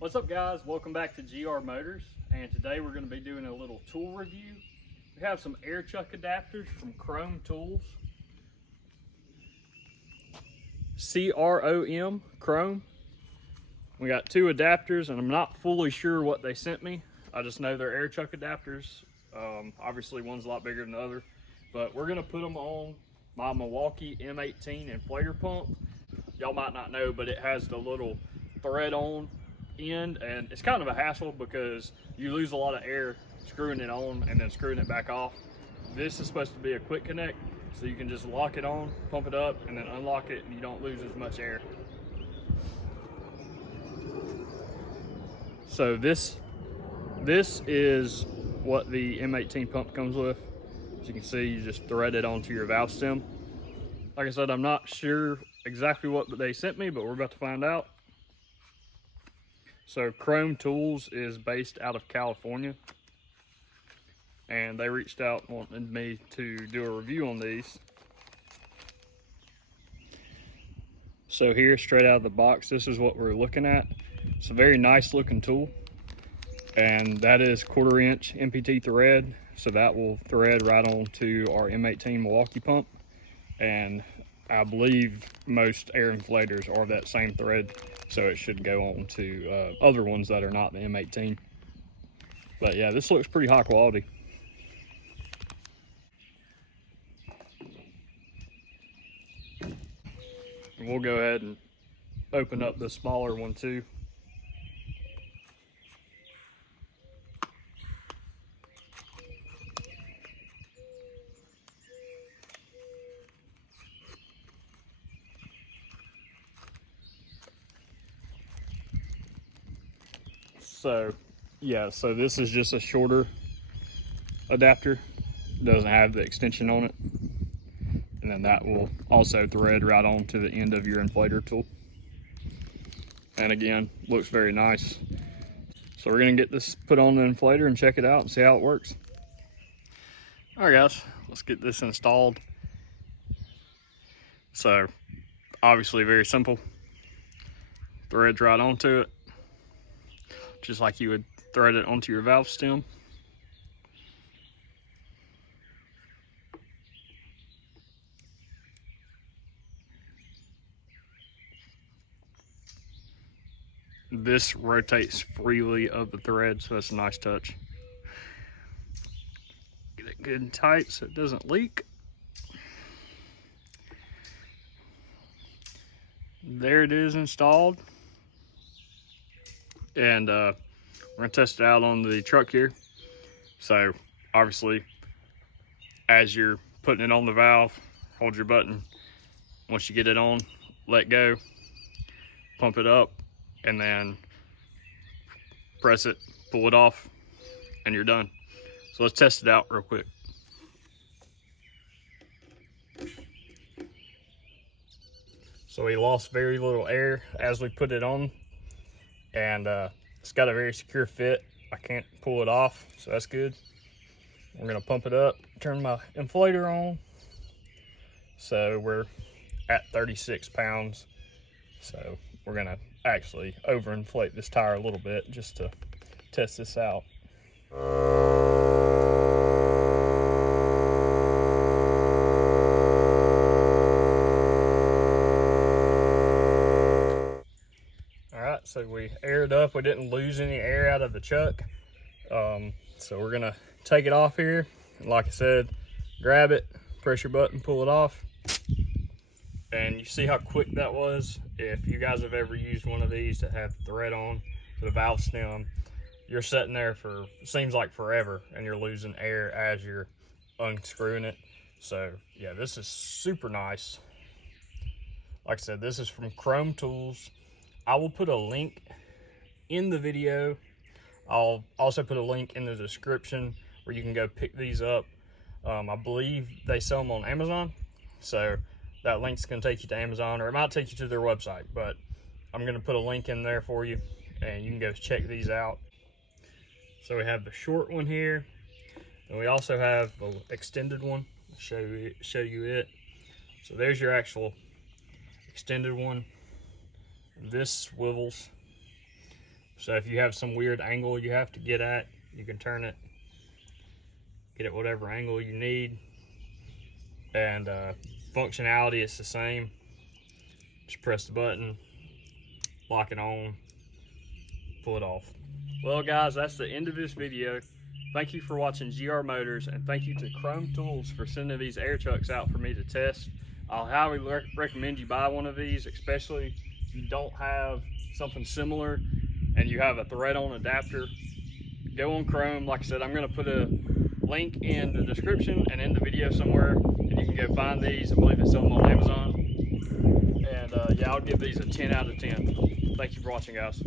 What's up, guys? Welcome back to GR.motors, and today we're going to be doing a little tool review. We have some Airchuck adapters from Crom tools. C-R-O-M, Crom. We got two adapters, and I'm not fully sure what they sent me. I just know they're Airchuck adapters. Obviously one's a lot bigger than the other, but we're going to put them on my Milwaukee M18 inflator pump. Y'all might not know, but it has the little thread on end, and it's kind of a hassle because you lose a lot of air screwing it on and then screwing it back off. This is supposed to be a quick connect, so you can just lock it on, pump it up, and then unlock it, and you don't lose as much air. So this is what the M18 pump comes with. As you can see, you just thread it onto your valve stem. Like I said, I'm not sure exactly what they sent me, but we're about to find out. So Crom Tools is based out of California, and they reached out and wanted me to do a review on these. So here, straight out of the box, this is what we're looking at. It's a very nice looking tool, and that is 1/4 inch MPT thread. So that will thread right onto our M18 Milwaukee pump, and I believe most air inflators are that same thread, so it should go on to other ones that are not the M18. But yeah, this looks pretty high quality. And we'll go ahead and open up the smaller one too. So yeah, so this is just a shorter adapter. It doesn't have the extension on it. And then that will also thread right on to the end of your inflator tool. And again, looks very nice. So we're gonna get this put on the inflator and check it out and see how it works. All right, guys, let's get this installed. So obviously very simple. Threads right onto it, just like you would thread it onto your valve stem. This rotates freely of the thread, so that's a nice touch. Get it good and tight so it doesn't leak. There it is installed. And we're gonna test it out on the truck here. So obviously, as you're putting it on the valve, hold your button. Once you get it on, let go, pump it up, and then press it, pull it off, and you're done. So let's test it out real quick. So we lost very little air as we put it on, and it's got a very secure fit. I can't pull it off, so that's good. We're gonna pump it up, turn my inflator on. So we're at 36 pounds. So we're gonna actually overinflate this tire a little bit just to test this out. All right, so we aired up. We didn't lose any air out of the chuck. So we're gonna take it off here. And like I said, grab it, press your button, pull it off. And you see how quick that was? If you guys have ever used one of these to have thread on the valve stem, you're sitting there for, seems like forever, and you're losing air as you're unscrewing it. So yeah, this is super nice. Like I said, this is from Crom Tools. I will put a link in the video. I'll also put a link in the description where you can go pick these up. I believe they sell them on Amazon. So that link's gonna take you to Amazon, or it might take you to their website, but I'm gonna put a link in there for you and you can go check these out. So we have the short one here, and we also have the extended one. I'll show you it. So there's your actual extended one. This swivels So if you have some weird angle you have to get at, you can turn it, get it whatever angle you need. And functionality is the same. Just press the button, lock it on, pull it off. Well guys, that's the end of this video. Thank you for watching GR Motors, and thank you to Crom Tools for sending these Airchucks out for me to test. I'll highly recommend you buy one of these, especially if you don't have something similar and you have a thread-on adapter. Go on Crom. Like I said, I'm going to put a link in the description and in the video somewhere, and you can go find these. I believe they sell them on Amazon. And yeah, I'll give these a 10 out of 10. Thank you for watching, guys.